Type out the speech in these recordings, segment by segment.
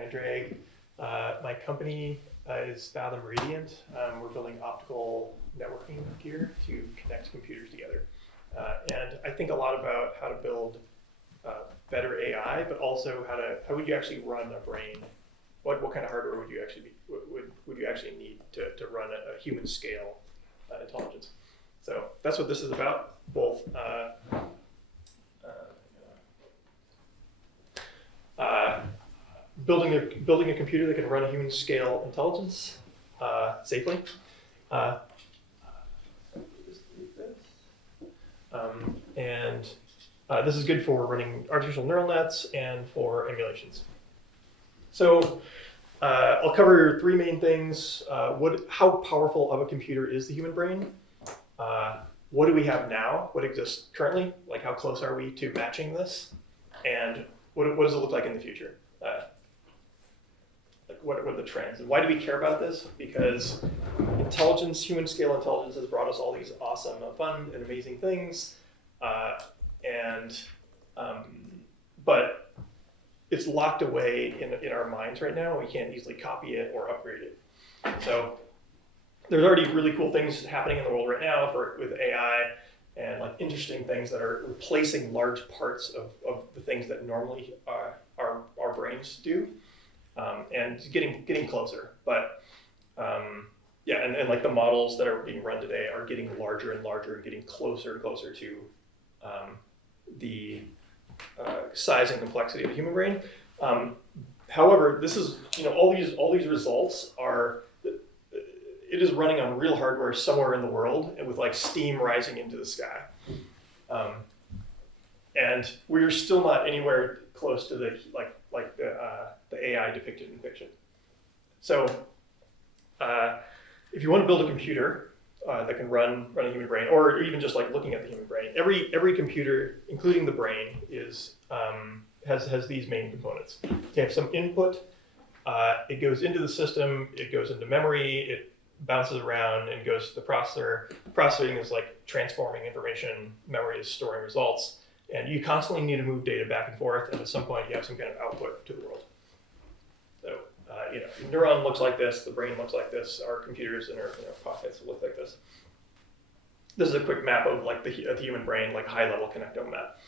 Andregg. My company is Fathom Radiant. We're building optical networking gear to connect computers together. And I think a lot about how to build better AI, but also how would you actually run a brain? What kind of hardware would you actually need to run a human scale intelligence? So that's what this is about. Both building a computer that can run a human scale intelligence safely. This is good for running artificial neural nets and for emulations. So I'll cover three main things. How powerful of a computer is the human brain? What do we have now? What exists currently? Like how close are we to matching this? And what does it look like in the future? What are the trends? And why do we care about this? Because intelligence, human scale intelligence has brought us all these awesome, fun, and amazing things. But it's locked away in our minds right now. We can't easily copy it or upgrade it. So there's already really cool things happening in the world right now with AI and like interesting things that are replacing large parts of the things that normally our brains do. And getting closer, but and like the models that are being run today are getting larger and larger and getting closer and closer to the size and complexity of the human brain. However, this is all these results are it is running on real hardware somewhere in the world and with like steam rising into the sky, and we're still not anywhere close to the AI depicted in fiction. So if you want to build a computer that can run a human brain, or even just like looking at the human brain, every computer, including the brain, has these main components. You have some input, it goes into the system, it goes into memory, it bounces around and goes to the processor. Processing is like transforming information, memory is storing results, and you constantly need to move data back and forth, and at some point you have some kind of output to the world. So, the neuron looks like this, the brain looks like this, our computers and our pockets look like this. This is a quick map of like the human brain, like high-level connectome map.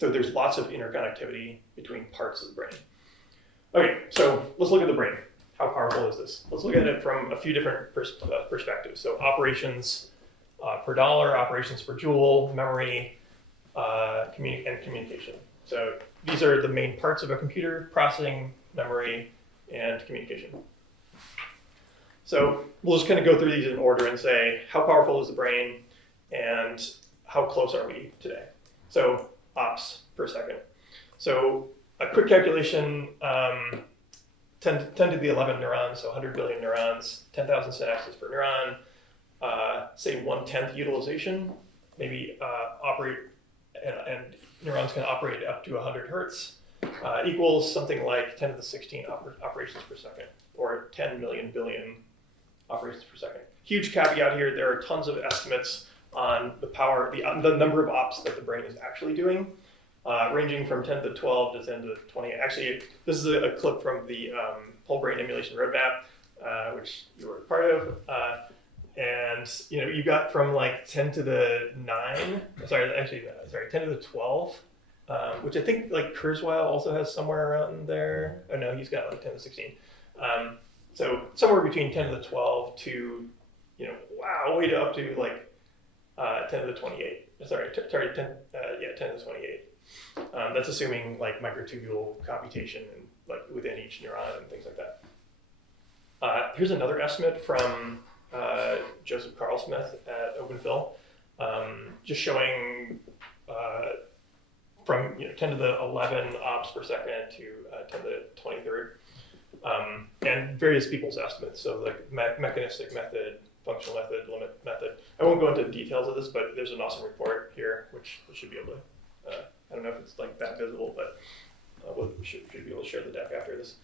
So there's lots of interconnectivity between parts of the brain. Okay, so let's look at the brain. How powerful is this? Let's look at it from a few different perspectives. So operations per dollar, operations per joule, memory, and communication. So these are the main parts of a computer: processing, memory, and communication. So we'll just kind of go through these in order and say, how powerful is the brain and how close are we today? So ops per second. So a quick calculation, 10 to the 11 neurons, so 100 billion neurons, 10,000 synapses per neuron, say 1/10 utilization, maybe operate, and neurons can operate up to 100 hertz, equals something like 10 to the 16 operations per second, or 10 million billion operations per second. Huge caveat here, there are tons of estimates on the power, the number of ops that the brain is actually doing, ranging from 10 to the 12 to 10 to the 20. Actually, this is a clip from the whole brain emulation roadmap, which you were a part of. And you got from like 10 to the 9, 10 to the 12, which I think like Kurzweil also has somewhere around there. Oh no, he's got like 10 to 16. So somewhere between 10 to the 12 to, way to up to like 10 to the 28. 10 to the 28. That's assuming like microtubule computation and like within each neuron and things like that. Here's another estimate from Joseph Carl Smith at OpenPhil, just showing from 10 to the 11 ops per second to 10 to the 23rd, and various people's estimates. So like mechanistic method, functional method, limit method. I won't go into the details of this, but there's an awesome report here, which we should be able to, I don't know if it's like that visible, but we should be able to share the deck after this.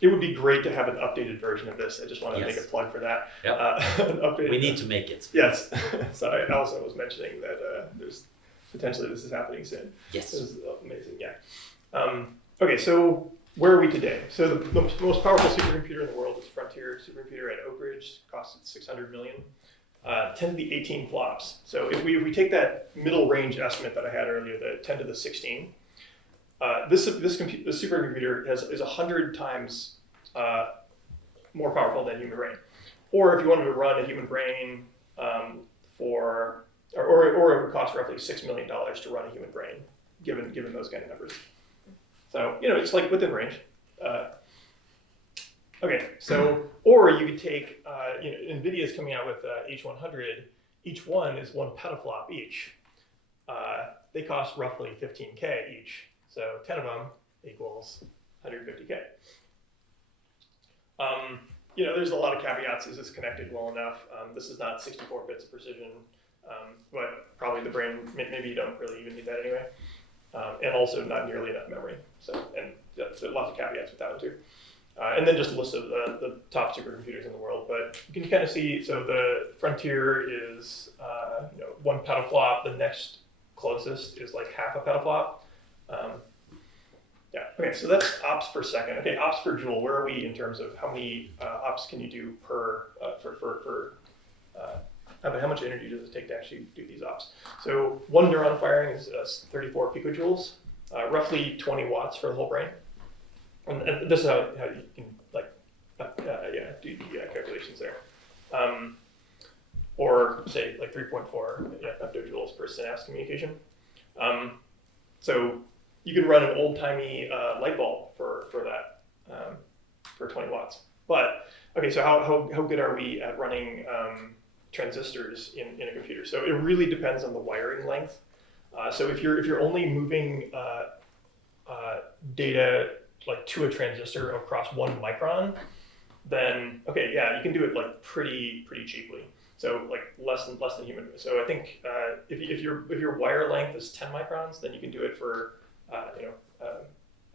It would be great to have an updated version of this. I just want to make a plug for that. Yep. We need to make it. Yes. So I also was mentioning that there's potentially this is happening soon. Yes. This is amazing. Yeah. Okay, so where are we today? So the most powerful supercomputer in the world is Frontier supercomputer at Oak Ridge. Costs $600 million. 10 to the 18 flops. So if we take that middle range estimate that I had earlier, the 10 to the 16, this supercomputer is 100 times more powerful than human brain. Or if you wanted to run a human brain or it would cost roughly $6 million to run a human brain, given those kind of numbers. So it's like within range. Okay, so or you could take NVIDIA is coming out with H100. Each one is 1 petaflop each. They cost roughly 15K each. So 10 of them equals 150K. There's a lot of caveats. Is this connected well enough? This is not 64 bits of precision, but probably the brain, maybe you don't really even need that anyway. And also not nearly enough memory. So lots of caveats with that one too. And then just a list of the top supercomputers in the world. But you can kind of see, so the Frontier is 1 petaflop. The next closest is like half a petaflop. Okay, so that's ops per second. Okay, ops per joule. Where are we in terms of how many ops can you do per how much energy does it take to actually do these ops? So 1 neuron firing is 34 picojoules, roughly 20 watts for the whole brain. And this is how you can do the calculations there. Or say like 3.4 femtojoules per synapse communication. So you can run an old-timey light bulb for that, for 20 watts. But, okay, so how good are we at running transistors in a computer? So it really depends on the wiring length. So if you're only moving data like to a transistor across 1 micron, then okay, yeah, you can do it like pretty cheaply. So like less than human. So I think if your wire length is 10 microns, then you can do it for a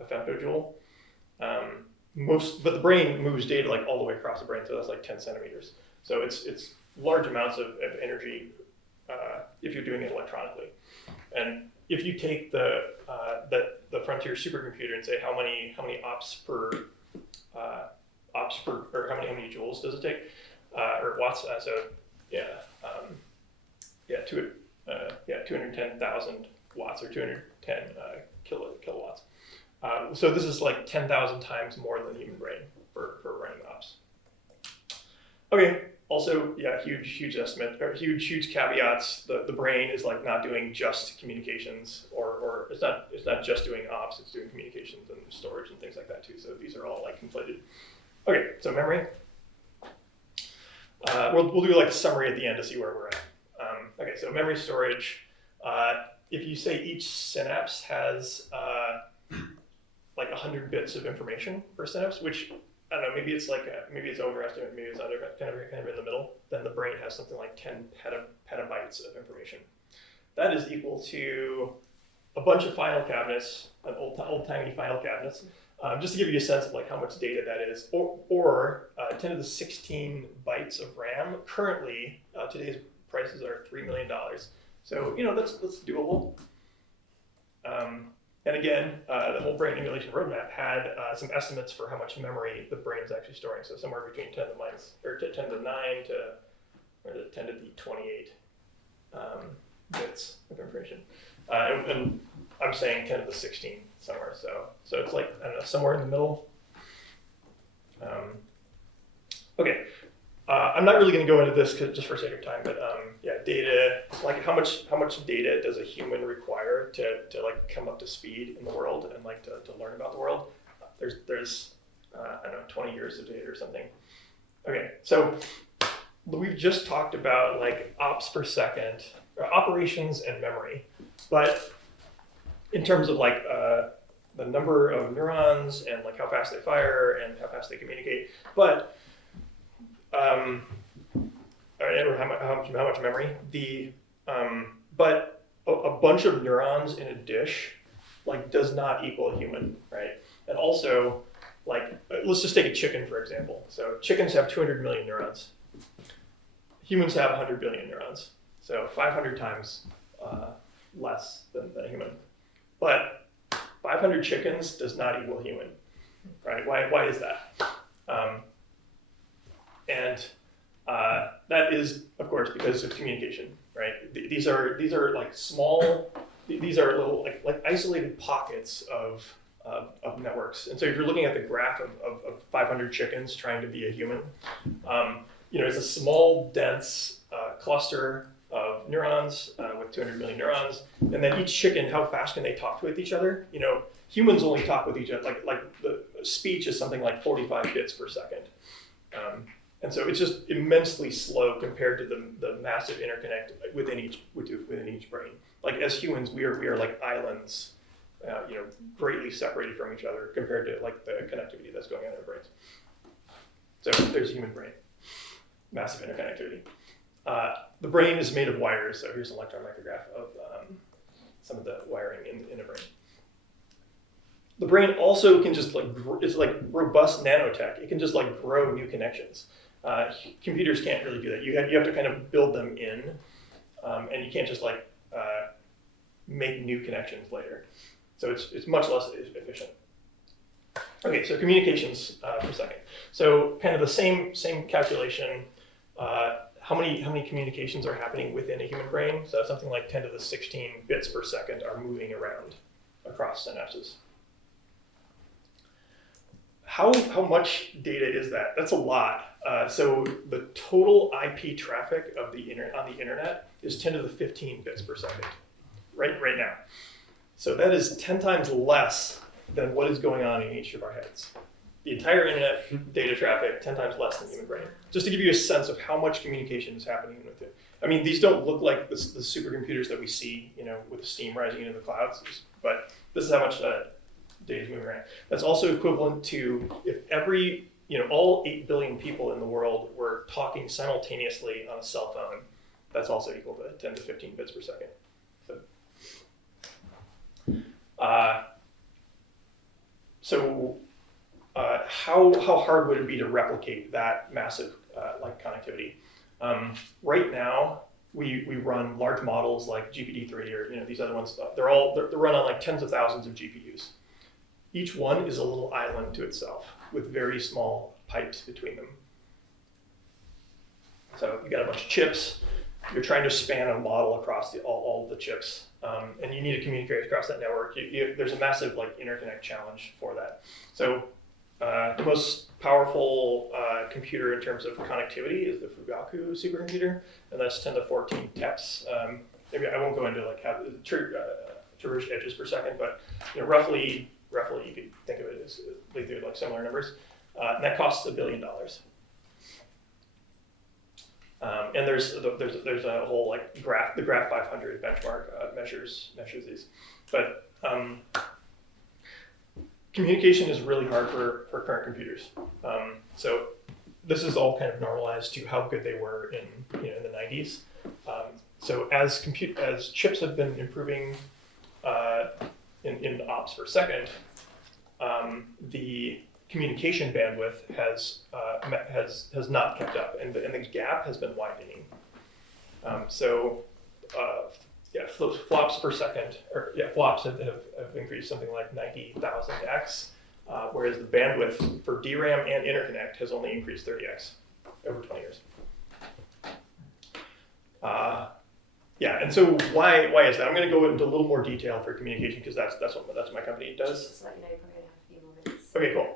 femtojoule. But the brain moves data like all the way across the brain, so that's like 10 centimeters. So it's large amounts of energy if you're doing it electronically. And if you take the Frontier supercomputer and say how many ops per or how many joules does it take or watts? 210,000 watts or 210 kilowatts. So this is like 10,000 times more than the human brain for running ops. Okay. Also, yeah, huge estimate, or huge caveats. The brain is like not doing just communications, or it's not just doing ops. It's doing communications and storage and things like that too. So these are all like conflated. Okay, so memory. We'll do like a summary at the end to see where we're at. Okay, so memory storage. If you say each synapse has like 100 bits of information per synapse, which I don't know, maybe it's overestimate, maybe it's under, kind of in the middle, then the brain has something like 10 petabytes of information. That is equal to a bunch of file cabinets, an old-timey file cabinets, just to give you a sense of like how much data that is, or 10 to the 16 bytes of RAM. Currently, today's prices are $3 million. So, that's doable. And again, the whole brain emulation roadmap had some estimates for how much memory the brain is actually storing. So somewhere between 10 to the 9 to 10 to the 28 bits of information. And I'm saying 10 to the 16 somewhere. So it's like, I don't know, somewhere in the middle. Okay. I'm not really going to go into this just for sake of time, but data. Like how much data does a human require to like come up to speed in the world and like to learn about the world? There's I don't know, 20 years of data or something. Okay, so we've just talked about like ops per second, or operations and memory, but in terms of like the number of neurons and like how fast they fire and how fast they communicate, but or how much memory. But a bunch of neurons in a dish like does not equal a human, right? And also, like let's just take a chicken for example. So chickens have 200 million neurons. Humans have 100 billion neurons. So 500 times less than a human. But 500 500 chickens does not equal human, right? Why is that? That is, of course, because of communication, right? These are like small, these are little like isolated pockets of networks. And so if you're looking at the graph of 500 chickens trying to be a human, it's a small, dense cluster of neurons with 200 million neurons. And then each chicken, how fast can they talk with each other? Humans only talk with each other, like the speech is something like 45 bits per second. And so it's just immensely slow compared to the massive interconnect within each brain. Like as humans, we are like islands, greatly separated from each other compared to like the connectivity that's going on in our brains. So there's a human brain, massive interconnectivity. The brain is made of wires. So here's an electron micrograph of some of the wiring in the brain. The brain also can just it's like robust nanotech. It can just like grow new connections. Computers can't really do that. You have to kind of build them in, and you can't just make new connections later. So it's much less efficient. Okay, so communications for a second. So kind of the same calculation. How many communications are happening within a human brain? So something like 10 to the 16 bits per second are moving around across synapses. How much data is that? That's a lot. So the total IP traffic of on the internet is 10 to the 15 bits per second, right now. So that is 10 times less than what is going on in each of our heads. The entire internet data traffic, 10 times less than the human brain. Just to give you a sense of how much communication is happening with it. I mean, these don't look like the supercomputers that we see, with steam rising into the clouds, but this is how much data is moving around. That's also equivalent to if all 8 billion people in the world were talking simultaneously on a cell phone, that's also equal to 10 to 15 bits per second. So, how hard would it be to replicate that massive connectivity? Right now, we run large models like GPT-3 or these other ones. They're run on like tens of thousands of GPUs. Each one is a little island to itself with very small pipes between them. So you got a bunch of chips. You're trying to span a model across all the chips, and you need to communicate across that network. There's a massive interconnect challenge for that. So the most powerful computer in terms of connectivity is the Fugaku supercomputer, and that's 10 to 14 TEPs. Maybe I won't go into how traverse edges per second, but roughly you could think of it as they're like similar numbers, and that costs $1 billion. And there's a whole graph, the Graph 500 benchmark measures these, but communication is really hard for current computers. So this is all kind of normalized to how good they were in the 90s. So as chips have been improving in ops per second, the communication bandwidth has not kept up, and the gap has been widening. Flops per second, flops have increased something like 90,000x, whereas the bandwidth for DRAM and interconnect has only increased 30x over 20 years. And so why is that? I'm going to go into a little more detail for communication because that's what my company does. Just let you know you're probably gonna have a few moments. Okay, cool.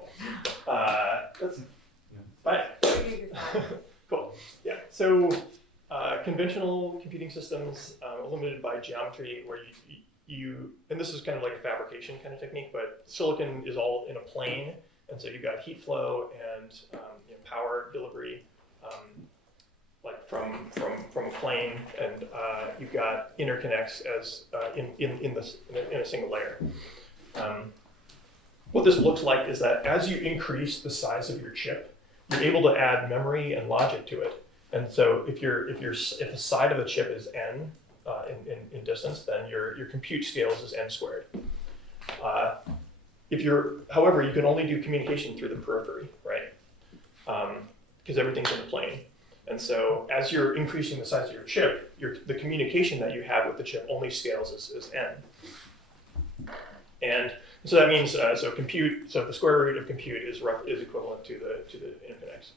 That's bye. You're fine. Cool. Yeah. So conventional computing systems are limited by geometry, where you and this is kind of like a fabrication kind of technique, but silicon is all in a plane, and so you've got heat flow and power delivery. From a plane, and you've got interconnects as in a single layer. What this looks like is that as you increase the size of your chip, you're able to add memory and logic to it. And so if the side of a chip is n in distance, then your compute scales is n squared. However, you can only do communication through the periphery, right? Because everything's in the plane. And so as you're increasing the size of your chip, the communication that you have with the chip only scales as n. And so that means so the square root of compute is equivalent to the interconnects.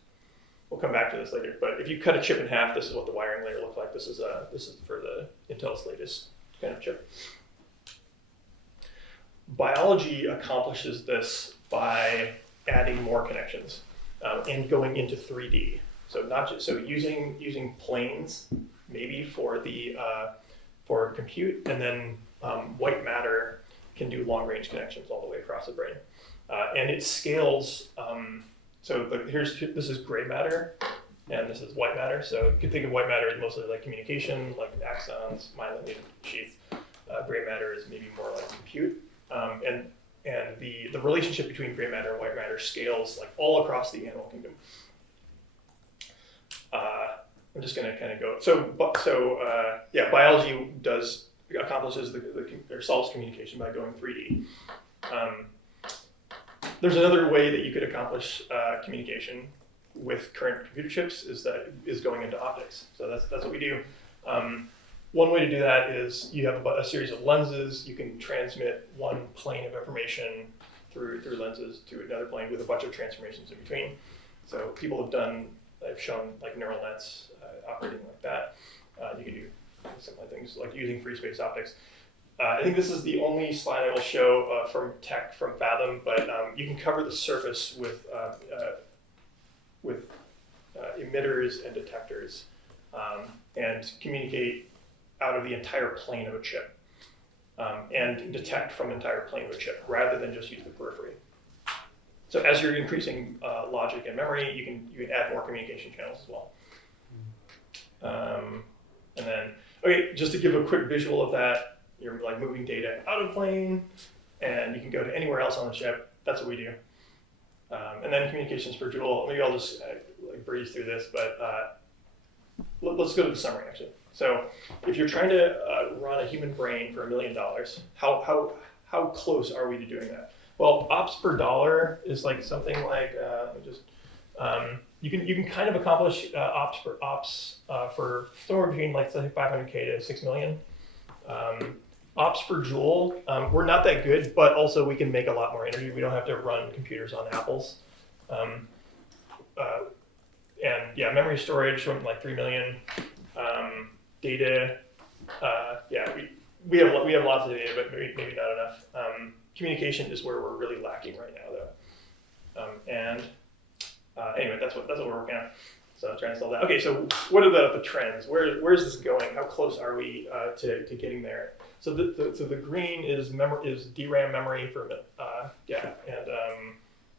We'll come back to this later, but if you cut a chip in half, this is what the wiring layer looks like. This is for the Intel's latest kind of chip. Biology accomplishes this by adding more connections and going into 3D. So using planes maybe for the for compute, and then white matter can do long range connections all the way across the brain, and it scales. This is gray matter, and this is white matter. So you can think of white matter as mostly like communication, like axons, myelinated sheath. Gray matter is maybe more like compute, and the relationship between gray matter and white matter scales like all across the animal kingdom. I'm just going to kind of go. Biology accomplishes or solves communication by going 3D. There's another way that you could accomplish communication with current computer chips is going into optics. So that's what we do. One way to do that is you have a series of lenses. You can transmit one plane of information through lenses to another plane with a bunch of transformations in between. So people have shown like neural nets operating like that. You can do similar things like using free space optics. I think this is the only slide I will show from Fathom, but you can cover the surface with emitters and detectors and communicate out of the entire plane of a chip and detect from the entire plane of a chip rather than just use the periphery. So as you're increasing logic and memory, you can add more communication channels as well. And then, okay, just to give a quick visual of that, you're like moving data out of plane, and you can go to anywhere else on the chip. That's what we do. And then communications per joule. Maybe I'll just breeze through this, but let's go to the summary actually. So if you're trying to run a human brain for $1 million, how close are we to doing that? Well, ops per dollar is like something like you can kind of accomplish ops for somewhere between like say 500K to 6 million. Ops per joule, we're not that good, but also we can make a lot more energy. We don't have to run computers on apples. And yeah, memory storage from like 3 million. Data, we have lots of data, but maybe not enough. Communication is where we're really lacking right now, though. Anyway, that's what we're working on. So trying to solve that. Okay, so what are the trends? Where's this going? How close are we to getting there? So the green is DRAM memory for and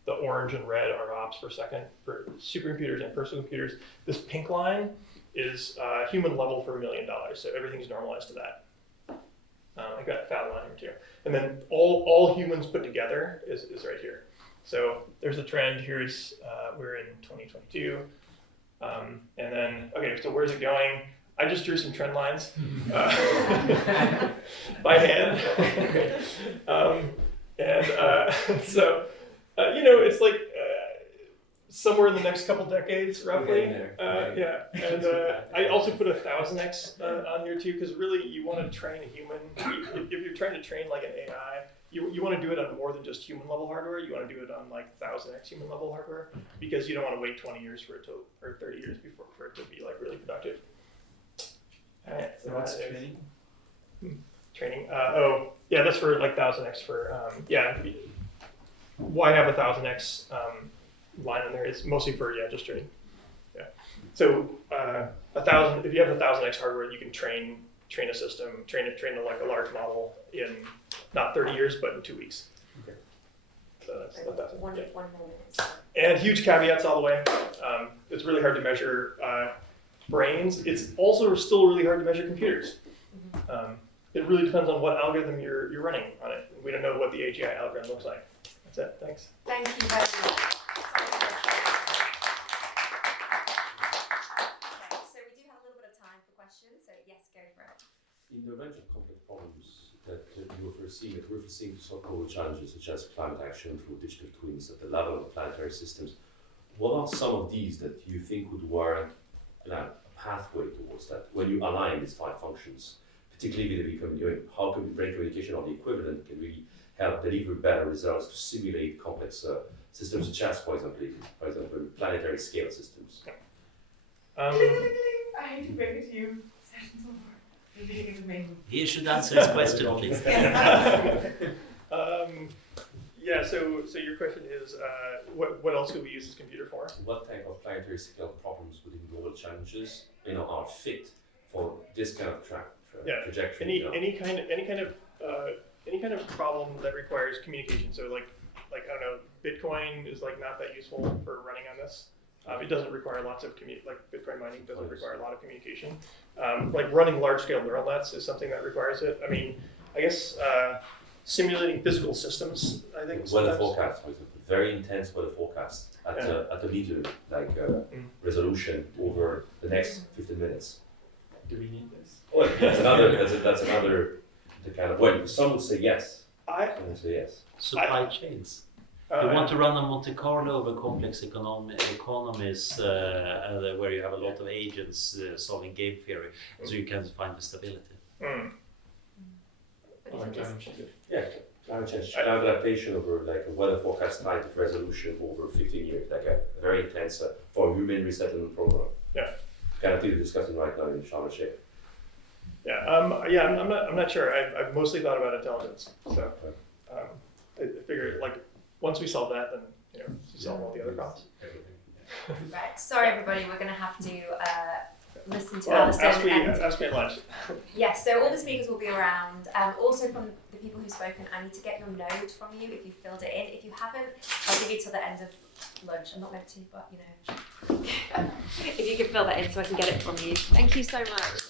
the orange and red are ops per second for supercomputers and personal computers. This pink line is human level for $1 million. So everything's normalized to that. I got Fathom on here too. And then all humans put together is right here. So there's a trend. Here's we're in 2022. And then, okay, so where's it going? I just drew some trend lines by hand. It's like somewhere in the next couple decades, roughly. Yeah, and I also put 1000x on here too, because really you want to train a human. If you're trying to train like an AI, you want to do it on more than just human level hardware. You want to do it on like 1000x human level hardware, because you don't want to wait 20 years or 30 years for it to be like really productive. All right, so what's training? Training. That's for like 1000x for why have 1000x line in there? It's mostly for just training. Yeah. So 1000. If you have 1000x hardware, you can train a system, train like a large model in not 30 years, but in 2 weeks. Okay. So that's 1000. One minute. And huge caveats all the way. It's really hard to measure brains. It's also still really hard to measure computers. It really depends on what algorithm you're running on it. We don't know what the AGI algorithm looks like. That's it. Thanks. Thank you very much. Okay, so we do have a little bit of time for questions, so yes, go for it. In the range of complex problems that we're foreseeing so-called challenges such as climate action through digital twins at the level of planetary systems, what are some of these that you think would warrant a pathway towards that when you align these 5 functions, particularly with the how brain communication or the equivalent can really help deliver better results to simulate complex systems such as, for example, planetary scale systems? I hate to break it to you. Session's over. The meeting is amazing. He should answer his question, please. Yeah, so your question is, what else could we use this computer for? What type of planetary scale problems within global challenges, are fit for this kind of trajectory? Any kind of problem that requires communication. So like I don't know, Bitcoin is like not that useful for running on this. It doesn't require lots of Bitcoin mining doesn't require a lot of communication. Like running large scale neural nets is something that requires it. I mean, I guess simulating physical systems, I think. Weather forecast, for example, very intense weather forecast at a meter resolution over the next 15 minutes. Do we need this? Well, that's another the kind of, well, some would say yes. Some would say yes. Supply chains. You want to run a Monte Carlo over complex economies where you have a lot of agents solving game theory, so you can find the stability. Yeah, climate change, climate adaptation over like a weather forecast time resolution over 15 years, like a very intense for human resettlement program. Yeah. Kind of discussing right now in Sharm el-Sheikh. Yeah, I'm not sure. I've mostly thought about intelligence. So I figured like once we solve that, then we solve all the other problems. Right. Sorry, everybody. We're going to have to listen to Well, Alison. ask me at lunch. Yes. So all the speakers will be around. Also from the people who've spoken, I need to get your note from you if you filled it in. If you haven't, I'll give you till the end of lunch. I'm not meant to, but if you could fill that in so I can get it from you. Thank you so much.